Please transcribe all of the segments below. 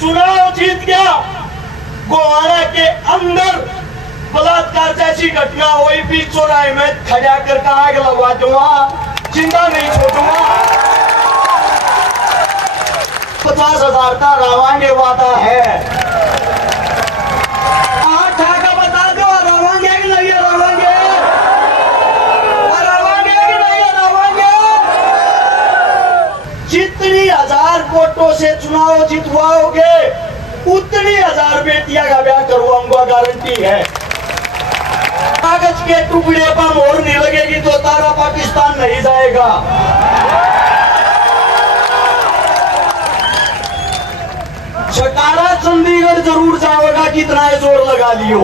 चुनाव जीत गया, गोवाड़ा के अंदर बलात्कार जैसी घटना हुई भी चौराहे में खड़ा कर आग लगवा दूंगा, जिंदा नहीं छोड़ूंगा। 50,000 का रावांगे वादा है। ठाका बता दो, रावांगे कि नहीं रावांगे? रावांगे कि नहीं रावांगे? जितनी 1000 वोटों से चुनाव जितवाओगे उतनी 1000 बेटियां का ब्याह करवाऊंगा, गारंटी है। कागज के टुकड़े पर मोहर नहीं लगेगी तो तारा पाकिस्तान नहीं जाएगा। छकारा चंडीगढ़ जरूर जाएगा, कितना जोर लगा लियो।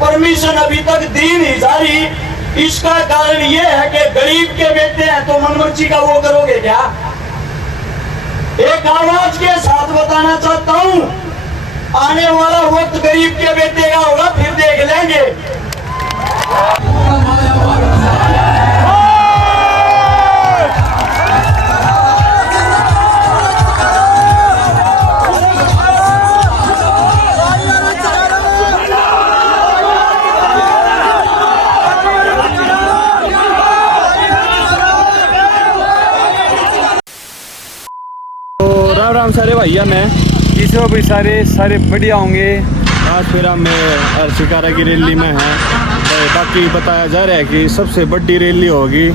परमिशन अभी तक दी नहीं जा रही। इसका कारण यह है कि गरीब के बेटे हैं तो मनमर्जी का वो करोगे क्या? एक आवाज के साथ बताना चाहता हूं, आने वाला वक्त गरीब के बेटे का होगा, फिर देख लेंगे। राम राम सारे भैया, मैं इसमें भी सारे बढ़िया होंगे। आज फिर हम शिकारा की रैली में हैं। बाकी बताया जा रहा है कि सबसे बड़ी रैली होगी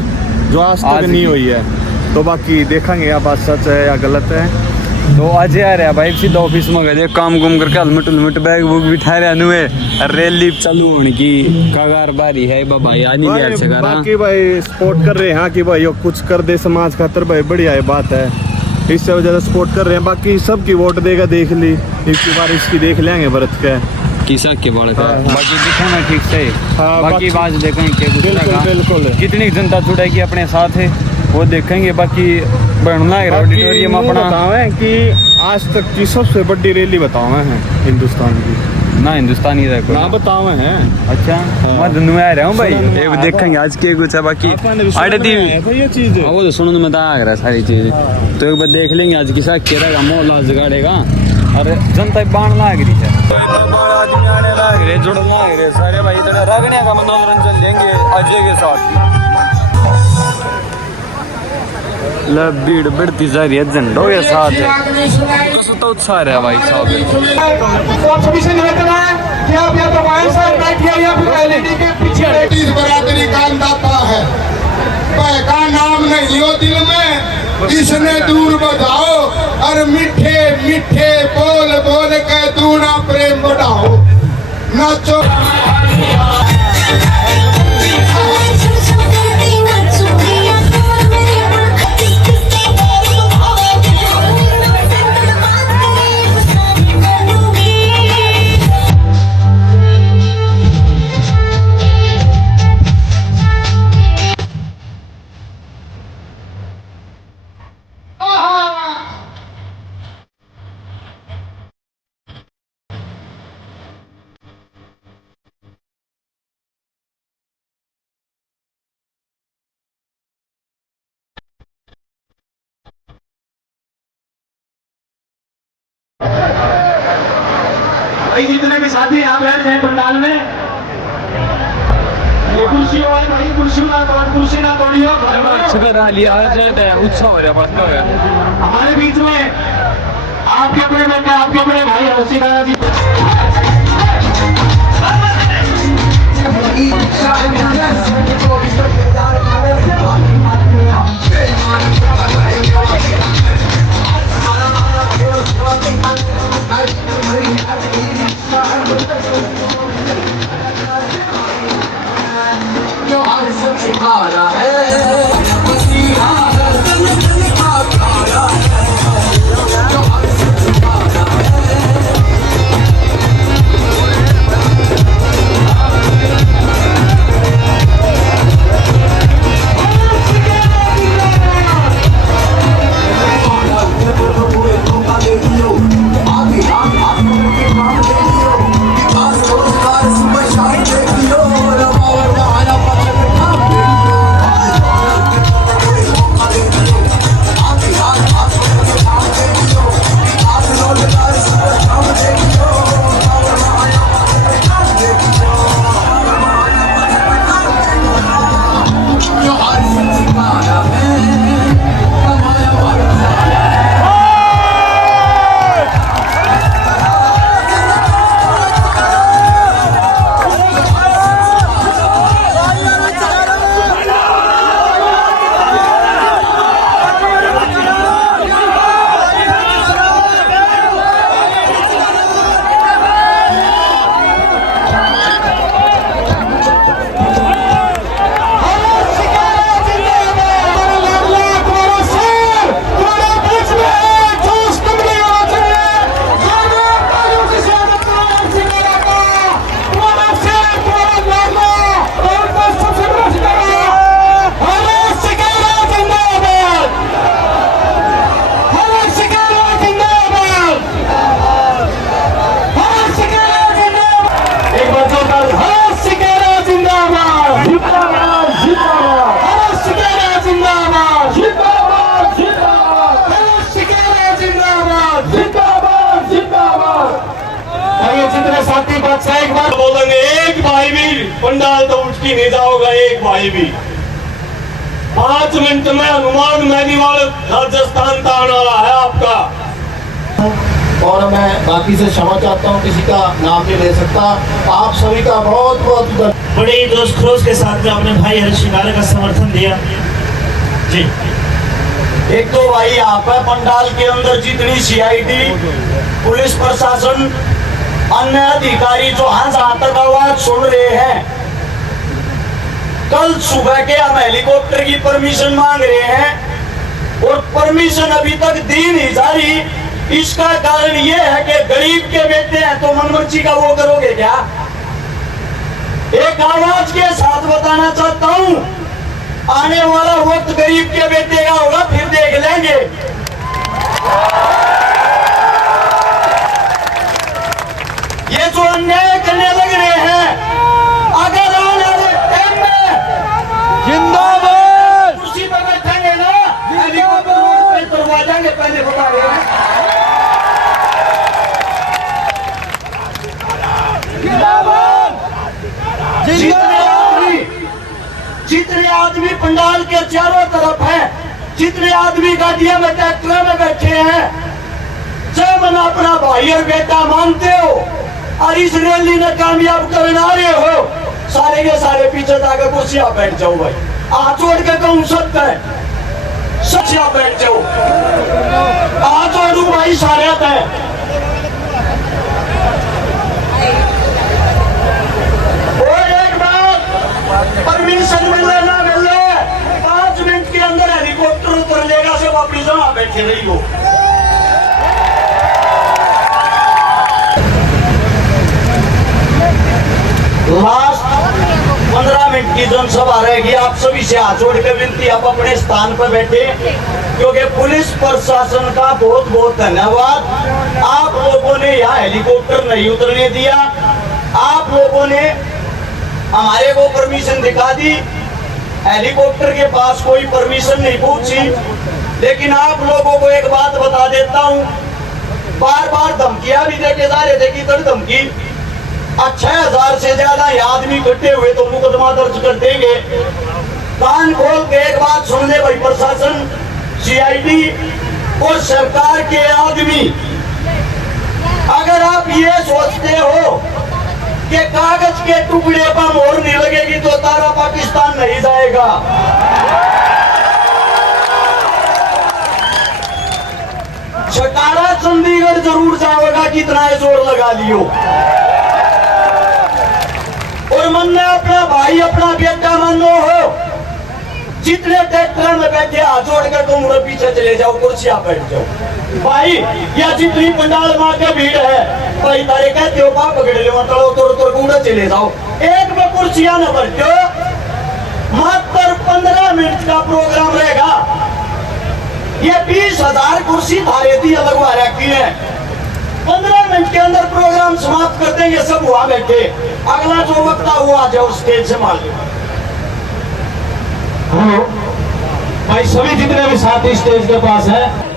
जो आज तक नहीं हुई है, तो बाकी देखेंगे या बात सच है या गलत है। तो आज आ रहा है भाई सीधा ऑफिस में गए, काम गुम करके हेलमेट बैग बुक भी ठहरे अनुए रैली चालू होने की कगार बारी है भाई। आनी बाकी भाई सपोर्ट कर रहे हैं कि भाई कुछ कर दे समाज खातर, भाई बढ़िया है बात है, इससे वजह से सपोर्ट कर रहे हैं। बाकी सबकी वोट देगा, देख ली इसकी बार इसकी देख लेंगे भरत के किसा के बड़ का। बाकी दिखाना ठीक से, बाकी बात देखेंगे बिल्कुल कितनी जनता जुड़ेगी अपने साथ है वो देखेंगे। बाकी बढ़ना है ऑडिटोरियम अपना बतावे कि आज तक की सबसे बड़ी रैली बतावे हैं हिंदुस्तान की ना, हिंदुस्तानी ना बतावे हैं। अच्छा मैं धुन में आ रहा हूँ भाई, एक देखेंगे आज के कुछ है। बाकी ये चीज वो तो सुनने में आ रहा है सारी चीज, तो एक बार देख लेंगे आज की साथ केरा मोहल्ला जगाड़ेगा। अरे जनता बाण लाग रही है, आदमी आने लाग रहे, जुड़ने लाग रहे सारे भाई, इधर रगड़ने का मनोरंजन लेंगे अजय के साथ। भीड़ बढ़ती जा रही है, झंडों के साथ है तो उत्साह है भाई साहब। बरादरी का अंदाता है, का नाम नहीं हो दिल में, इसने दूर बजाओ और मीठे मीठे बोल बोल के दूना प्रेम बढ़ाओ। नाचो जितने भी साथी यहाँ बैठे हैं पंडाल में, ये कुर्सी वाले भाई कुर्सी ना तोड़ियो। उत्साह हो रहा है हमारे बीच में आपके बड़े बेटे, आपके बड़े भाई हसीना जी अच्छा एक बार बोलेंगे, एक भाई भी पंडाल तो उठ के नहीं जाओगा, एक भाई भी 5 मिनट में हनुमान मेहदीवाल राजस्थान का आने वाला है आपका। और मैं बाकी से क्षमा चाहता हूँ, किसी का नाम नहीं ले सकता। आप सभी का बहुत बहुत धन्यवाद। बड़े ही जोश खरोश के साथ में अपने भाई हरीश शिकारा का समर्थन दिया जी। एक तो भाई यहाँ पर पंडाल के अंदर जितनी सीआईडी, पुलिस प्रशासन, अन्य अधिकारी जो जहाँ तक आवाज सुन रहे हैं, कल सुबह के हम हेलीकॉप्टर की परमिशन मांग रहे हैं और परमिशन अभी तक दी नहीं जा रही। इसका कारण ये है कि गरीब के बेटे हैं तो मनमर्जी का वो करोगे क्या? एक आवाज के साथ बताना चाहता हूं, आने वाला वक्त गरीब के बेटे का होगा, फिर देख लेंगे। ये जो अन्याय करने लग रहे हैं, अगर आने वाले टाइम में जिंदाबाद कुर्सी पर बैठेंगे ना, हेलीकॉप्टर रोड पे उतरवा जाएंगे, पहले बता रहे हैं। जितने आदमी पंडाल के चारों तरफ हैं, जितने आदमी गाड़ियों में, ट्रैक्टर में बैठे हैं, जब मन अपना भाई और बेटा मानते हो और इस रैली में कामयाब करना रहे हो, सारे के सारे पीछे जाकर कुर्सियां बैठ जाओ भाई। हाथ जोड़ के कहूँ सकता है, सच्चा बैठ जाओ, हाथ जोड़ू भाई सारे है। परमिशन मिले ना मिले, 5 मिनट के अंदर हेलीकॉप्टर उतर लेगा, सब अपनी जगह बैठे रही हो। लास्ट 15 मिनट की जनसभा रहेगी, आप सभी से हाथ जोड़ के विनती, आप अपने स्थान पर बैठे, क्योंकि पुलिस प्रशासन का बहुत बहुत धन्यवाद। आप लोगों ने यहाँ हेलीकॉप्टर नहीं उतरने दिया, आप लोगों ने हमारे को परमिशन दिखा दी, हेलीकॉप्टर के पास कोई परमिशन नहीं पहुंची। लेकिन आप लोगों को एक बात बता देता हूं, बार बार धमकियां भी देके जा रहे थे कि इधर धमकी, 6000 से ज्यादा आदमी इकट्ठे हुए तो मुकदमा दर्ज कर देंगे। कान खोल के एक बात सुन ले भाई, प्रशासन, सीआईडी और सरकार के आदमी, अगर आप ये सोचते हो कि कागज के टुकड़े पर मोहर नहीं लगेगी तो तारा पाकिस्तान नहीं जाएगा। छटारा चंडीगढ़ जरूर जाएगा, कितना है जोर लगा लियो। और मन में अपना भाई अपना बेटा मानो हो, जितने ट्रैक्टर में बैठे हाथ जोड़ कर तुम पीछे चले जाओ, कुर्सियां बैठ जाओ भाई। या जितनी पंडाल माँ के भीड़ है भाई, तारे कहते हो बाप पकड़ लो, मतलब तुर कूड़ा चले जाओ, एक में कुर्सियां न बैठो। मात्र 15 मिनट का प्रोग्राम रहेगा। ये 20,000 कुर्सी धारे थी अलग रखी है, 15 मिनट के अंदर प्रोग्राम समाप्त कर देंगे, सब वहां बैठे। अगला जो वक्ता हुआ आ जाओ स्टेज से मान लो भाई, सभी जितने भी साथी स्टेज के पास है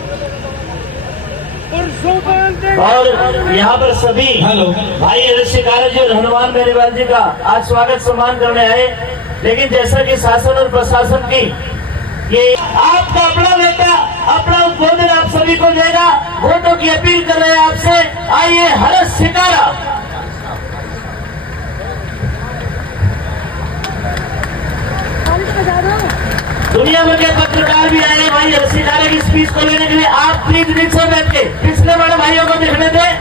और यहाँ पर सभी भाई हरीश शिकारा जी और हनुमान मेहदीवाल जी का आज स्वागत सम्मान करने आए। लेकिन जैसा कि शासन और प्रशासन की ये आपका अपना नेता अपना उद्बोधन आप सभी को देगा, वोटों की अपील कर रहे हैं आपसे, आइए हरीश शिकारा। दुनिया भर के पत्रकार भी आए भाई हरीश शिकारा की स्पीच को लेने के लिए। आप प्लीज नीचे बैठ के पिछले बड़े भाइयों को देखने दें।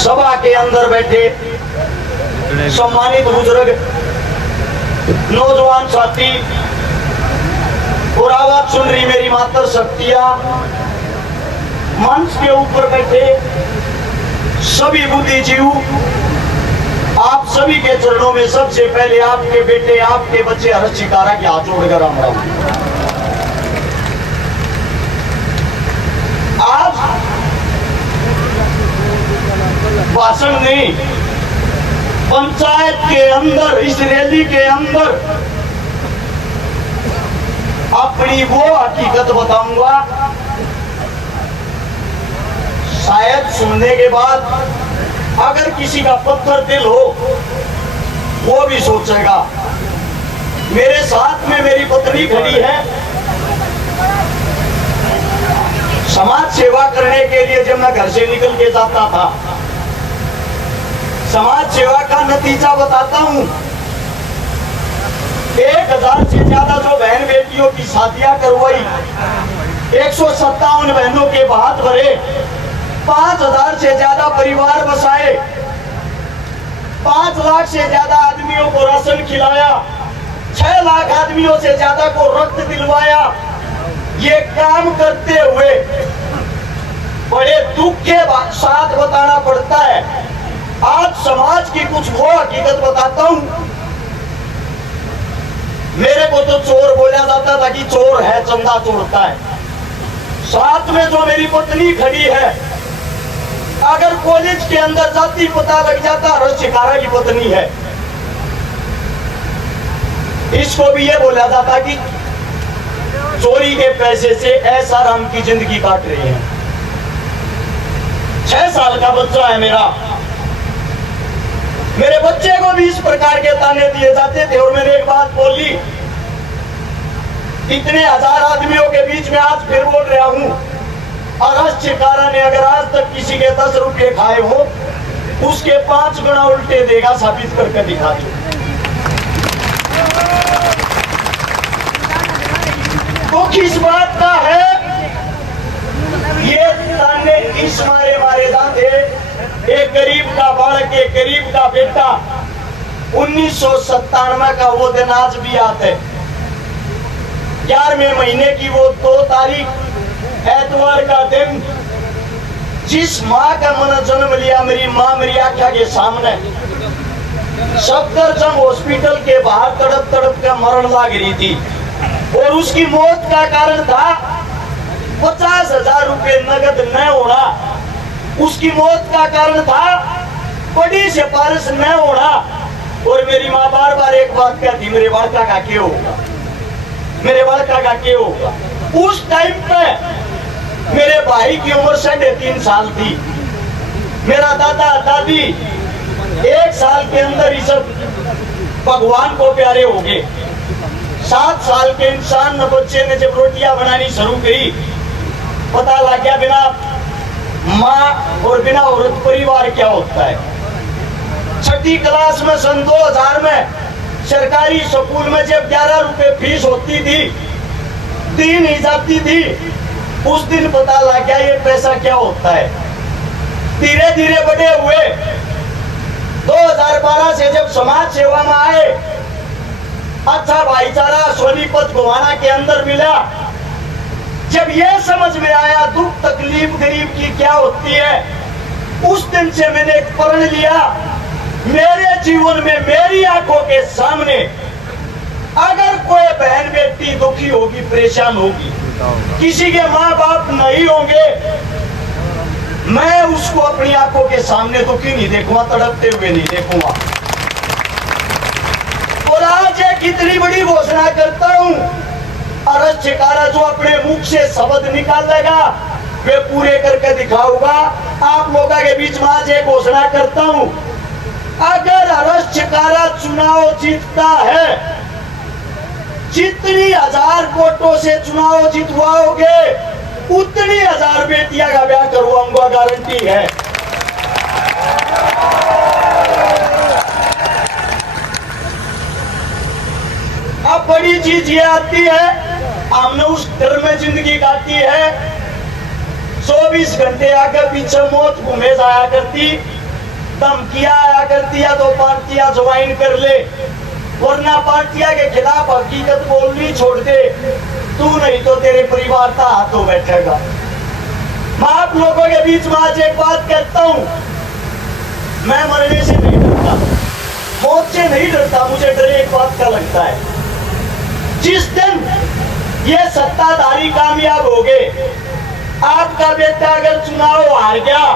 सभा के अंदर बैठे सम्मानित बुजुर्ग, नौजवान साथी और आवाज सुन रही मेरी मातर शक्तियां, मंच के ऊपर बैठे सभी बुद्धिजीव, आप सभी के चरणों में सबसे पहले आपके बेटे आपके बच्चे हरीश शिकारा के हाथ जोड़कर राम राम। आज भाषण नहीं, पंचायत के अंदर इस रैली के अंदर अपनी वो हकीकत बताऊंगा। शायद सुनने के बाद अगर किसी का पत्थर दिल हो वो भी सोचेगा। मेरे साथ में मेरी पत्नी खड़ी है। समाज सेवा करने के लिए जब मैं घर से निकल के जाता था, समाज सेवा का नतीजा बताता हूं। 1000 से ज्यादा जो बहन बेटियों की शादियां करवाई, 157 बहनों के हाथ भरे, 5000 से ज्यादा परिवार बसाए, 5 लाख से ज्यादा आदमियों को राशन खिलाया, 6 लाख आदमियों से ज्यादा को रक्त दिलवाया। ये काम करते हुए बड़े दुख के साथ बताना पड़ता है। आज समाज की कुछ वो हकीकत बताता हूं। मेरे को तो चोर बोला जाता था कि चोर है, चंदा चोरता है। साथ में जो मेरी पत्नी खड़ी है, अगर कॉलेज के अंदर जाती पता लग जाता हर्ष शिकारा की पत्नी है। इसको भी ये बोला जाता कि चोरी के पैसे से ऐसा राम की जिंदगी काट रही है। 6 साल का बच्चा है मेरा। मेरे बच्चे को भी इस प्रकार के ताने दिए जाते थे। और मैंने एक बात बोली, इतने 1000 आदमियों के बीच में आज फिर बोल रहा हूं, हर्ष शिकारा ने अगर आज तक किसी के 10 रुपये खाए हो, उसके 5 गुना उल्टे देगा, साबित करके दिखा दो। तो किस बात का है ये ताने? इस मारे जाते। एक गरीब का बालक, एक गरीब का बेटा, 1997 का वो दिन आज भी याद है। 11वें महीने की वो 2 तारीख एतवार का दिन, जिस माँ का मैंने जन्म लिया, मेरी माँ मेरी आंखों के सामने सफदरजंग हॉस्पिटल के बाहर तड़प तड़प कर मरण लाग रही थी। और उसकी मौत का कारण था 50,000 रुपए नगद न होना। उसकी मौत का कारण था बड़ी सिफारिश न होना। और मेरी माँ बार बार एक बात कहती, मेरे बालका का क्या होगा, मेरे बालका का क्या होगा। उस टाइम पे मेरे भाई की उम्र 3.5 साल थी। मेरा दादा दादी 1 साल के अंदर ही सब भगवान को प्यारे हो गए। 7 साल के इंसान बच्चे ने जब रोटियां बनानी शुरू करी, पता लग गया बिना माँ और बिना औरत परिवार क्या होता है। 6ठी क्लास में सन 2000 में सरकारी स्कूल में जब 11 रुपए फीस होती थी, 3 ही जाती थी, उस दिन पता लग गया ये पैसा क्या होता है। धीरे धीरे बड़े हुए। 2012 से जब समाज सेवा में आए, अच्छा भाईचारा सोनीपत गोवाना के अंदर मिला। जब यह समझ में आया दुख तकलीफ गरीब की क्या होती है, उस दिन से मैंने एक प्रण लिया, मेरे जीवन में मेरी आंखों के सामने अगर कोई बहन बेटी दुखी होगी, परेशान होगी, किसी के माँ बाप नहीं होंगे, मैं उसको अपनी आंखों के सामने दुखी नहीं देखूंगा, तड़पते हुए नहीं देखूंगा। और आज एक इतनी बड़ी घोषणा करता हूं, हर्ष शिकारा जो अपने मुख से शब्द निकालेगा वे पूरे करके दिखाऊंगा। आप लोगों के बीच में आज एक घोषणा करता हूं, अगर हर्ष शिकारा चुनाव जीतता है, जितनी 1000 वोटों से चुनाव जितवाओगे उतनी 1000 बेटियां का ब्याह करवाऊंगा, गारंटी है। अब बड़ी चीज ये आती है, हमने उस डर में जिंदगी काटी है। 24 घंटे आगे पीछे मौत घूमे जाया करती, धमकियां आया करती है, 2 पार्टियां ज्वाइन कर ले, वरना पार्टियां के खिलाफ हकीकत बोलनी छोड़ दे, तू नहीं तो तेरे परिवार का हाथों बैठेगा। मैं आप लोगों के बीच में आज एक बात कहता हूं, मैं मरने से नहीं डरता, मौत से नहीं डरता, मुझे डर एक बात का लगता है, जिस दिन ये सत्ताधारी कामयाब हो गए, आपका बेटा अगर चुनाव हार गया,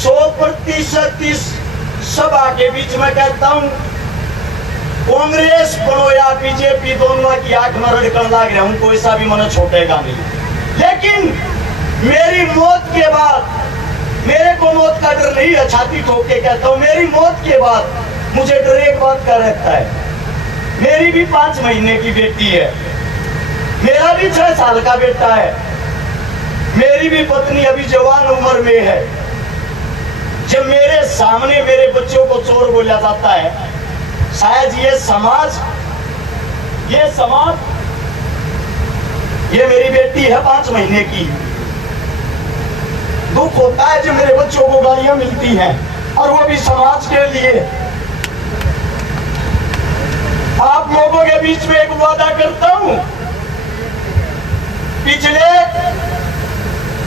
100% इस सभा के बीच में कहता हूं, कांग्रेस बनो या बीजेपी, दोनों की आंख में रड़कन लाग रहा हूं, कोई सा भी मन छोड़ेगा नहीं। लेकिन मेरी मौत के बाद, मेरे को मौत का डर नहीं है, छाती ठोक के कहता हूं, मेरी मौत के बाद मुझे डर एक बात का रहता है, मेरी भी 5 महीने की बेटी है, मेरा भी 6 साल का बेटा है, मेरी भी पत्नी अभी जवान उम्र में है। जब मेरे सामने मेरे बच्चों को चोर बोला जाता है, शायद ये समाज, ये मेरी बेटी है 5 महीने की, दुख होता है जब मेरे बच्चों को गालियां मिलती हैं, और वो भी समाज के लिए। आप लोगों के बीच में एक वादा करता हूं, पिछले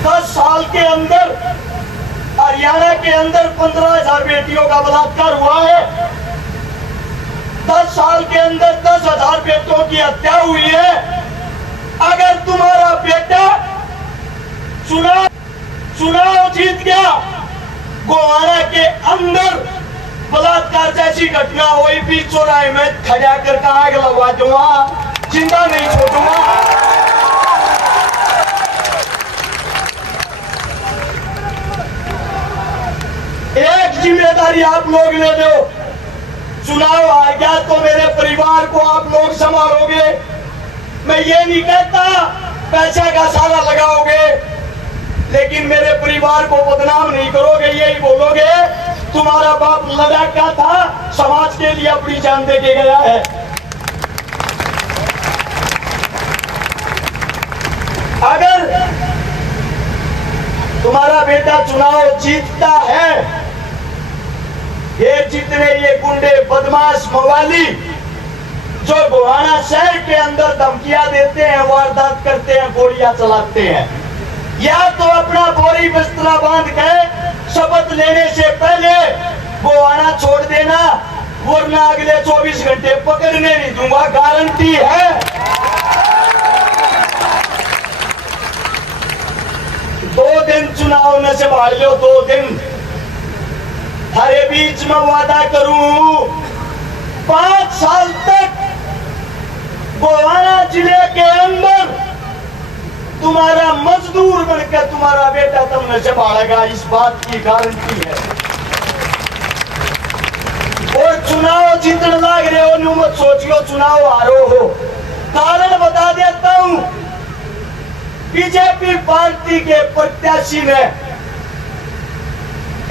10 साल के अंदर हरियाणा के अंदर 15,000 बेटियों का बलात्कार हुआ है। 10 साल के अंदर 10,000 बेटों की हत्या हुई है। अगर तुम्हारा बेटा चुनाव जीत गया, गोवाना के अंदर बलात्कार जैसी घटना हुई, बीच चौराहे में खड़ा कर आग लगवा दूंगा, जिंदा नहीं छोड़ूंगा। एक जिम्मेदारी आप लोग ले लो, चुनाव आ गया तो मेरे परिवार को आप लोग संभालोगे। मैं ये नहीं कहता पैसा का सारा लगाओगे, लेकिन मेरे परिवार को बदनाम नहीं करोगे, यही बोलोगे तुम्हारा बाप लड़ाका था, समाज के लिए अपनी जान दे के गया है। अगर तुम्हारा बेटा चुनाव जीतता है, ये जितने ये गुंडे बदमाश मवाली जो गोहाना शहर के अंदर धमकियां देते हैं, वारदात करते हैं, गोलियां चलाते हैं, या तो अपना बोरी बिस्तरा बांध के शपथ लेने से पहले गोहाना छोड़ देना, वरना अगले 24 घंटे पकड़ने नहीं दूंगा, गारंटी है। 2 दिन चुनाव न संभाल लो, 2 दिन हरे बीच में वादा करूं, 5 साल तक गोहाना जिले के अंदर तुम्हारा मजदूर बनकर तुम्हारा बेटा तुमने संभालेगा, इस बात की गारंटी है। और चुनाव जीतने लग रहे हो, न्यू मत सोचियो चुनाव हारो हो। कारण बता देता हूं, बीजेपी पार्टी के प्रत्याशी ने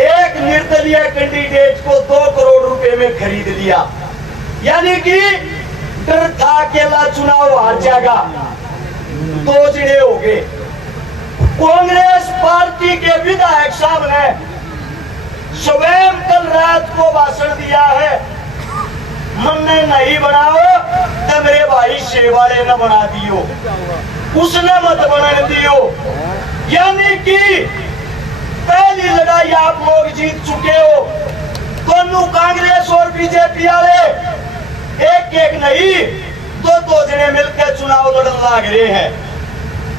एक निर्दलीय कैंडिडेट को 2 करोड़ रुपए में खरीद लिया, यानी कि डर था अकेला चुनाव हार जाएगा, 2 जिले हो गए। कांग्रेस पार्टी के विधायक साहब ने स्वयं कल रात को भाषण दिया है, हमने नहीं बनाओ तो मेरे भाई शेवाले न बना दियो, उसने मत बना दियो। यानी कि पहली लड़ाई आप लोग जीत चुके हो। दोनों कांग्रेस और बीजेपी वाले एक नहीं, 2 जने मिलकर चुनाव लड़ने लग रहे हैं।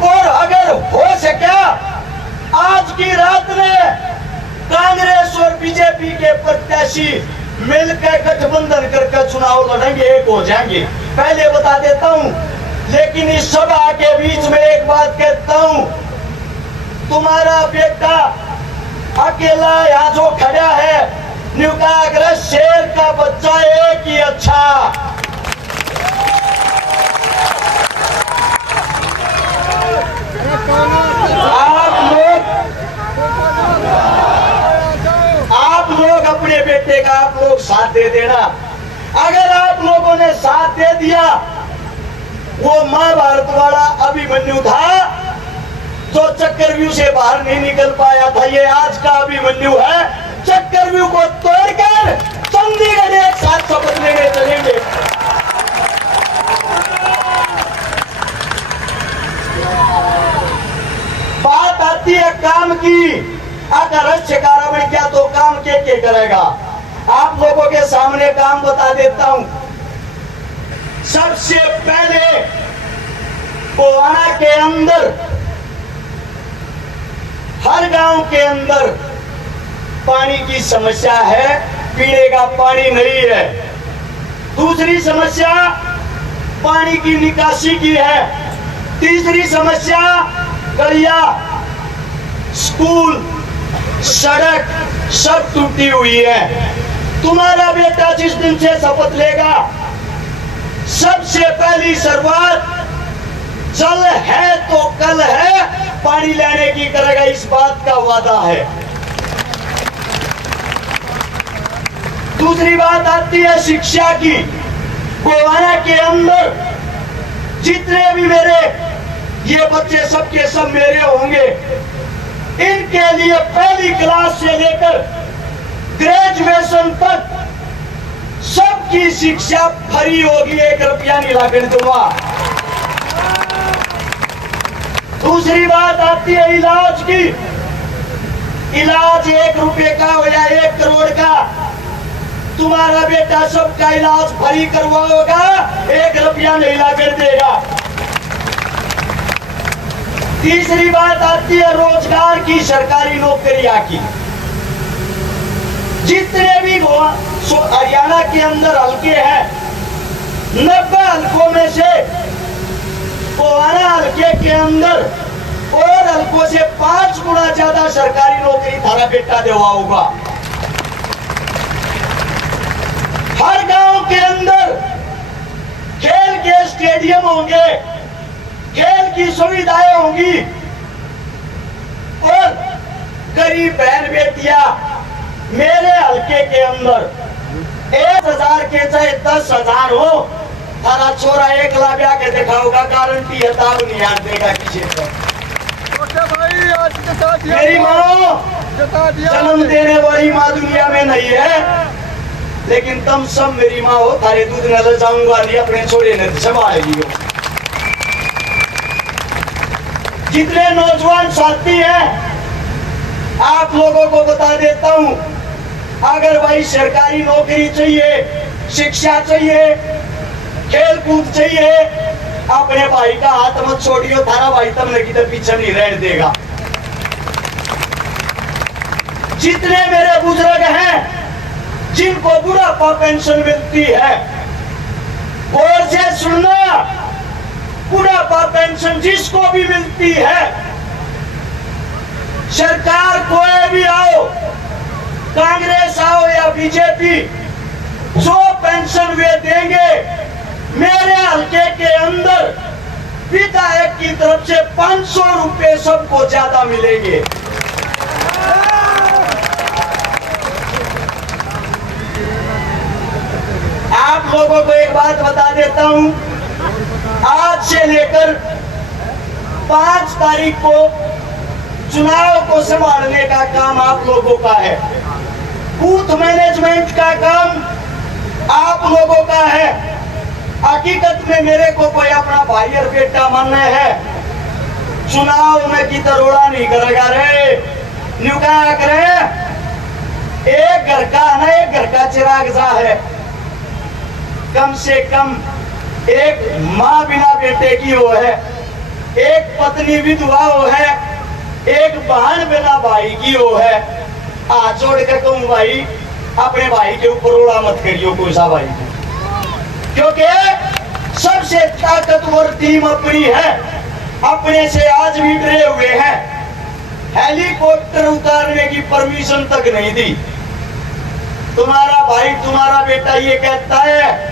और अगर हो सका आज की रात में कांग्रेस और बीजेपी के प्रत्याशी मिलकर गठबंधन करके चुनाव लड़ेंगे, एक हो जाएंगे, पहले बता देता हूं। लेकिन इस सभा के बीच में एक बात कहता हूं, तुम्हारा बेटा अकेला यहाँ जो खड़ा है, न्यूकाग्रह शेर का बच्चा एक ही अच्छा। आप लोग अपने बेटे का आप लोग साथ दे देना। अगर आप लोगों ने साथ दे दिया, वो महाभारत वाला अभिमन्यु था जो चक्रव्यूह से बाहर नहीं निकल पाया था, ये आज का अभिमन्यु है। चक्रव्यूह को तोड़कर चंडीगढ़ एक साथ शपथ लेने चलेंगे। बात आती है काम की, अगर रक्षकारा में क्या तो काम के करेगा। आप लोगों के सामने काम बता देता हूं। सबसे पहले गोवाना के अंदर, हर गांव के अंदर पानी की समस्या है, पीने का पानी नहीं है। दूसरी समस्या पानी की निकासी की है। तीसरी समस्या गलिया, स्कूल, सड़क सब टूटी हुई है। तुम्हारा बेटा जिस दिन से शपथ लेगा, सबसे पहली शुरुआत जल है तो कल है पानी लेने की करेगा, इस बात का वादा है। दूसरी बात आती है शिक्षा की। गोवाना के अंदर जितने भी मेरे ये बच्चे सबके सब मेरे होंगे, इनके लिए पहली क्लास से लेकर ग्रेजुएशन तक सबकी शिक्षा फ्री होगी, 1 रुपया नहीं लागने दूंगा। दूसरी बात आती है इलाज की। इलाज 1 रुपये का हो या 1 करोड़ का, तुम्हारा बेटा सबका इलाज फ्री करवाओगा, 1 रुपया नहीं लाकर देगा। तीसरी बात आती है रोजगार की, सरकारी नौकरियां की। जितने भी हरियाणा के अंदर हल्के हैं, 90 हल्कों में से गोवाना हल्के के अंदर और हल्कों से 5 गुना ज्यादा सरकारी नौकरी थारा बेटा देवा होगा। हर गांव के अंदर खेल के स्टेडियम होंगे, खेल की सुविधाएं होंगी और गरीब बहन बेटियां मेरे हल्के के अंदर 1000 के चाहे 10,000 हो, थारा छोरा 1 लाख ब्याह के दिखाओगा, गारंटी है, ताब नहीं आन देगा किसी को। मेरी माँ जन्म देने वाली माँ दुनिया में नहीं है, लेकिन तुम सब मेरी माँ हो, थारे दूध न ले जाऊंगा नहीं, अपने छोरे ने संभालेगी। जितने नौजवान साथी हैं, आप लोगों को बता देता हूं, अगर भाई सरकारी नौकरी चाहिए, शिक्षा चाहिए, खेल कूद चाहिए, अपने भाई का हाथ मत छोड़ियो, थारा भाई तुमने किधर पीछे नहीं रहने देगा। जितने मेरे बुजुर्ग हैं जिनको बुढ़ापा पेंशन मिलती है, और से सुनना, बुढ़ापा पेंशन जिसको भी मिलती है, सरकार कोई भी आओ, कांग्रेस आओ या बीजेपी, जो पेंशन वे देंगे, मेरे हल्के के अंदर विधायक की तरफ से 500 रुपए सबको ज्यादा मिलेंगे। आप लोगों को एक बात बता देता हूं, आज से लेकर 5 तारीख को चुनाव को संभालने का काम आप लोगों का है। बूथ मैनेजमेंट का काम आप लोगों का है। हकीकत में मेरे को कोई अपना भाई और बेटा मानना है, चुनाव में की तरोड़ा नहीं करेगा रे, न्यू क्या करे, एक घर का ना, एक घर का चिराग सा है। कम से कम एक माँ बिना बेटे की वो है, एक पत्नी विधवा वो है, एक बहन बिना भाई की वो है। हाथ जोड़ के कहूँ भाई, अपने भाई के ऊपर उड़ा मत करियो कोई सा भाई, क्योंकि सबसे ताकतवर टीम अपनी है। अपने से आज भी डरे हुए हैं, हेलीकॉप्टर उतारने की परमिशन तक नहीं दी। तुम्हारा भाई, तुम्हारा बेटा ये कहता है,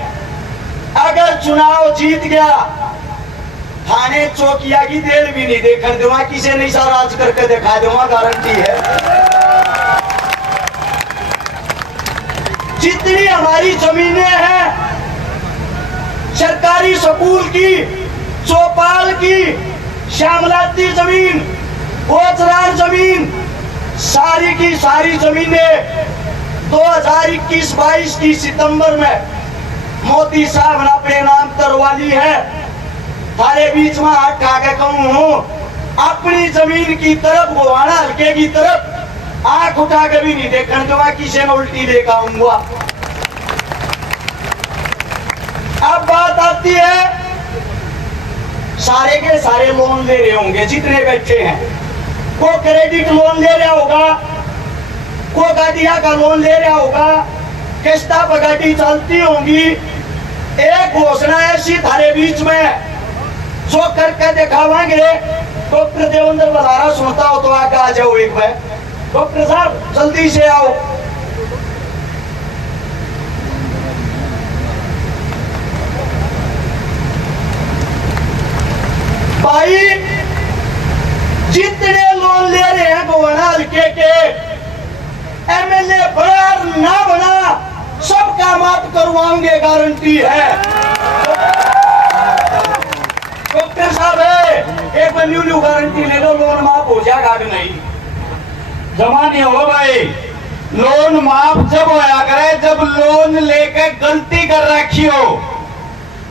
अगर चुनाव जीत गया, थाने चौकिया की देर भी नहीं देखने दूंगा, किसी नहीं सा राज करके दिखा दूंगा, गारंटी है। जितनी हमारी जमीनें हैं, सरकारी स्कूल की, चौपाल की, श्यामलाती जमीन, गोचरार जमीन, सारी की सारी जमीनें 2021-22 की सितंबर में मोदी साहब ने अपने नाम करवा ली है। थारे बीच में हाथ खा के कहूं हूं, अपनी जमीन की तरफ, गोवाना हल्के की तरफ आंख उठा के भी नहीं देखने दूंगा, किसी ने उल्टी लेकर आऊंगा। अब बात आती है, सारे के सारे लोन ले रहे होंगे जितने बैठे हैं, वो क्रेडिट लोन ले रहा होगा, को गाड़िया का लोन ले रहा होगा, किस्ता पर गाड़ी चलती होंगी। एक घोषणा ऐसी थारे बीच में जो करके दिखावांगे। डॉक्टर देवेंद्र बलारा सुनता हो तो आगे आ जाओ एक बार। डॉक्टर साहब जल्दी से आओ। भाई जितने लोन ले रहे हैं गोवाना हल्के के, एमएलए बड़ा ना बना, सबका माफ करवाएंगे, गारंटी है। डॉक्टर साहब है एक बार न्यू गारंटी ले लो, लोन माफ हो जाएगा कि नहीं? जमा नहीं होगा भाई। लोन माफ जब होया करे जब लोन लेके गलती कर रखी हो।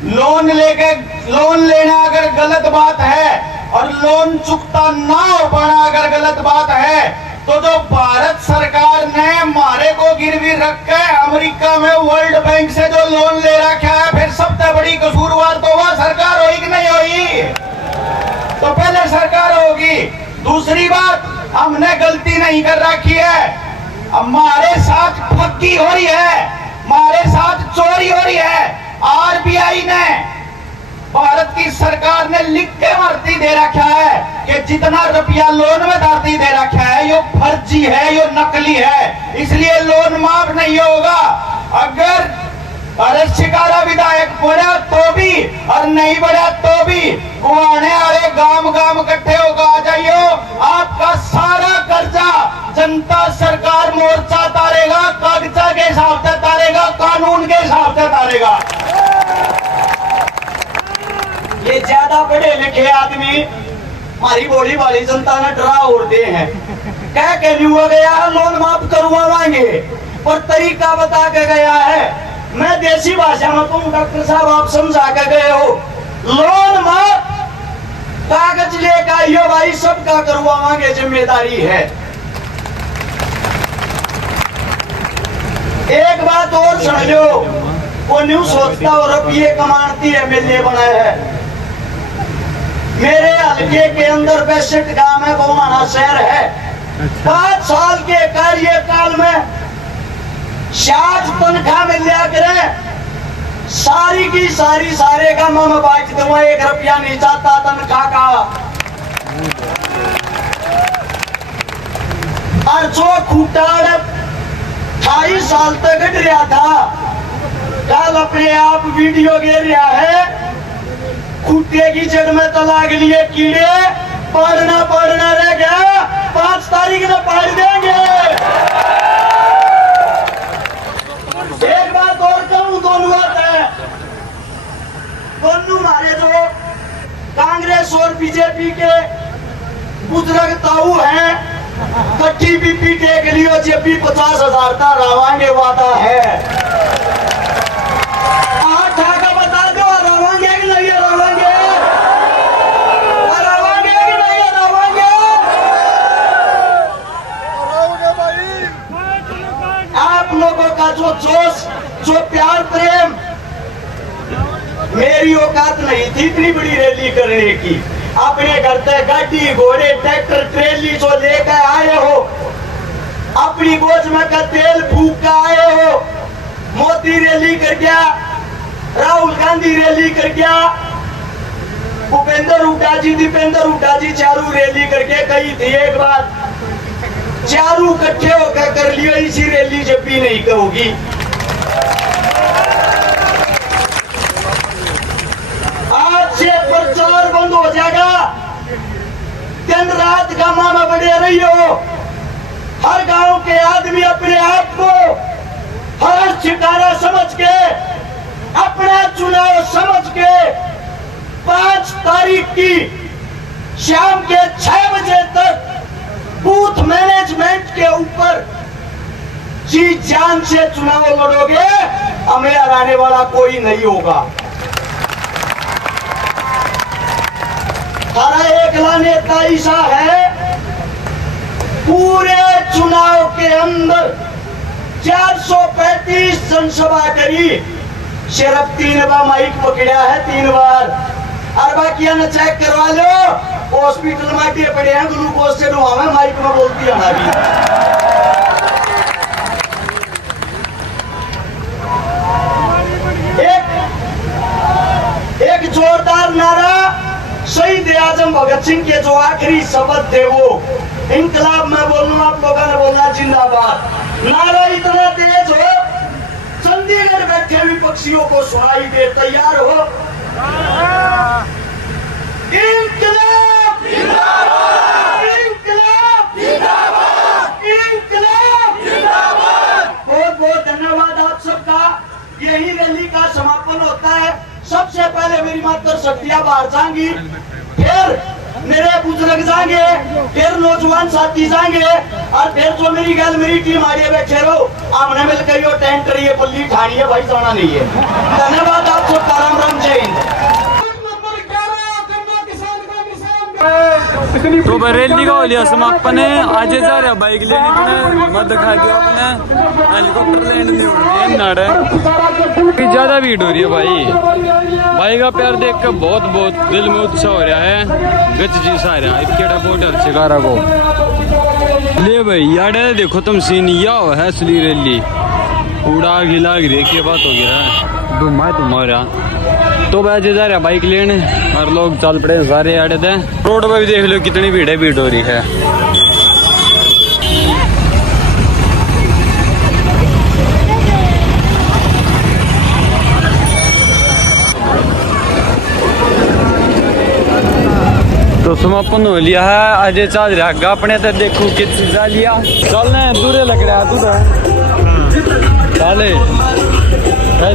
लोन लेना अगर गलत बात है और लोन चुकता ना हो पाना अगर गलत बात है, तो जो भारत सरकार ने हमारे को गिरवी रख के अमेरिका में वर्ल्ड बैंक से जो लोन ले रखा है, फिर सबसे बड़ी कसूरवार तो वह सरकार होगी कि नहीं होगी? तो पहले सरकार होगी। दूसरी बात, हमने गलती नहीं कर रखी है, हमारे साथ ठगी हो रही है, हमारे साथ चोरी हो रही है। आरबीआई ने, भारत की सरकार ने लिख के भर्ती दे रखा है कि जितना रुपया लोन में धरती दे रखा है ये फर्जी है, ये नकली है, इसलिए लोन माफ नहीं होगा। अगर भारत शिकारा विधायक बढ़ा तो भी और नहीं बढ़ा तो भी कुआने वाले गांव इकट्ठे होकर आ जाइयो। आपका सारा कर्जा जनता सरकार मोर्चा तारेगा, कागजा के हिसाब से तारेगा, कानून के हिसाब से तारेगा। ये ज्यादा पढ़े लिखे आदमी हमारी बोली वाली जनता ने डरा उड़ते हैं। कह के नहीं हुआ गया लोन माफ करवाएंगे, और तरीका बता के गया है। मैं देसी भाषा में कहूँ, डॉक्टर साहब आप समझा के गए हो। लोन माफ, कागज लेकर आइयो भाई, सबका करवाएंगे, जिम्मेदारी है। एक बात और सुन लो, वो न्यू सोचता और रुपये कमाती है एमएलए बना है। मेरे हल्के के अंदर 65 गांव है, वो हमारा शहर है। 5 साल के कार्यकाल में 60 तनख्वाह मिल लिया करें, सारी की सारी सारे का मैं बांट दूंगा, 1 रुपया नहीं चाहता तनख्वाह का। और जो खूटाड़ 28 साल तक गट रहा था, कल अपने आप वीडियो गिर रहा है, खूटे की जड़ में तलाक लिए कीड़े, पढ़ना रह गया, 5 तारीख में पढ़ देंगे। एक बात और कहूं, दोनों बात है, दोनों हमारे जो कांग्रेस और बीजेपी के बुजुर्ग ताऊ हैं, कट्टी भी पीटे के लिए जब भी 50,000 का रावांगे वादा है। ठाका बता दो, रावांगे कि नहीं रावांगे? रावांगे कि नहीं रावांगे? आप लोगों का जो जोश, जो प्यार प्रेम, मेरी औकात नहीं थी इतनी बड़ी रैली करने की। अपने घर से गाड़ी घोड़े ट्रैक्टर ट्रेली जो लेकर आए हो, अपनी गोद में का तेल फूक कर आए हो। मोदी रैली कर गया, राहुल गांधी रैली कर गया, भूपेंद्र हुड्डा जी, दीपेंद्र हुड्डा जी चारू रैली करके गई थी। एक बात चारू इकट्ठे होकर कर लियो, इसी रैली जब भी नहीं कहोगी। आज से प्रचार बंद हो जाएगा, दिन रात गांव में बढ़े रही हो। हर गांव के आदमी अपने आप को हर ठिकाना समझ के, अपना चुनाव समझ के 5 तारीख की शाम के 6 बजे तक बूथ मैनेजमेंट के ऊपर जी जान से चुनाव लड़ोगे, हमें हराने वाला कोई नहीं होगा। हमारा एकला नेता ऐसा है, पूरे चुनाव के अंदर 435 जनसभा करी, सिर्फ 3 बार माइक पकड़ा है, 3 बार। और बाकी न चेक करवा लो, हॉस्पिटल में पड़े हैं, ग्लूकोज से डुआ में माइक में बोलती है हमारी। जोरदार नारा शहीद आजम भगत सिंह के जो आखिरी शब्द थे वो इनकलाब में बोलूं, आप लोगों ने बोलना जिंदाबाद। नारा इतना तेज हो चंडीगढ़ बैठे विपक्षियों को सुनाई दे। तैयार हो? इंकलाब जिंदाबाद, इंकलाब जिंदाबाद, इंकलाब जिंदाबाद। बहुत बहुत धन्यवाद आप सबका। यही रैली का समापन होता है। सबसे पहले मेरी मातर शक्तियां बाहर जाएंगी, फिर मेरे बुजुर्ग जाएंगे, फिर नौजवान साथी जाएंगे, और फिर जो मेरी गैल मेरी टीम आ रही है बैठे रहो, आमने मिल कर यो टेंट रही पल्ली ठानी है भाई, जाना नहीं है। धन्यवाद आप सबका। राम राम, जय हिंद। तो बरेली का हो लिया समापन है। आज जा रहा बाइक लेने अपने मत खा के अपने हेलीकॉप्टर लैंड नहीं हो रही है नाड़े ज्यादा भीड़ हो रही है भाई। भाई का प्यार देख कर बहुत बहुत दिल में उत्साह हो रहा है। गच जी सा रहा है केड़ा बोर्डर शिकारा को ले भाई यार। देखो तुम सीन या है असली रैली उड़ा गिला गिरे के बात हो गया धुमा तुम्हारा। तो भाई जा रहा बाइक लेने और लोग चल पड़े सारे आड़े थे। रोड पर भी देख लो कितनी भीड़ हो रही है। तो समापन हो लिया है। आज चाल रहा अपने तो देखो कित चीजा लिया चलने दूरे लग रहा है तू चाले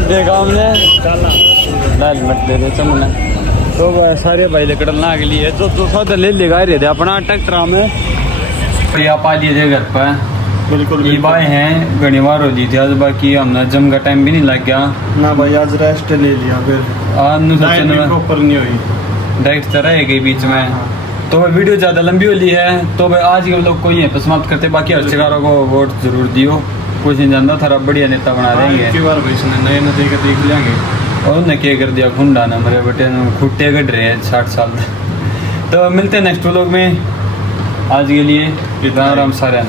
देखा हमने लाल मत दे दे चमना। तो सारे भाई लकड़ना के लिए तो सौदा ले लेगा रहे थे अपना ट्रैक्टर में या पा लिए थे घर पर। बिल्कुल ये बाय हैं घनी बार हो ली थी आज, बाकी हमने जम का टाइम भी नहीं लग गया ना भाई। आज रेस्ट ले लिया, फिर आज प्रॉपर नहीं हुई, डाइट तरह है गई बीच में। तो वीडियो ज़्यादा लंबी हो ली है। तो भाई आज के लोग कोई है समाप्त करते। बाकी हर्षकारों को वोट जरूर दियो। कुछ नहीं जानता थारा बढ़िया नेता बना देंगे। बार भाई इसने नए नदी का देख लेंगे। और न क्या कर दिया खुंडा ना मेरे बेटे खुट्टे कट रहे हैं 60 साल। तो मिलते हैं नेक्स्ट व्लॉग में। आज के लिए राम राम सारे।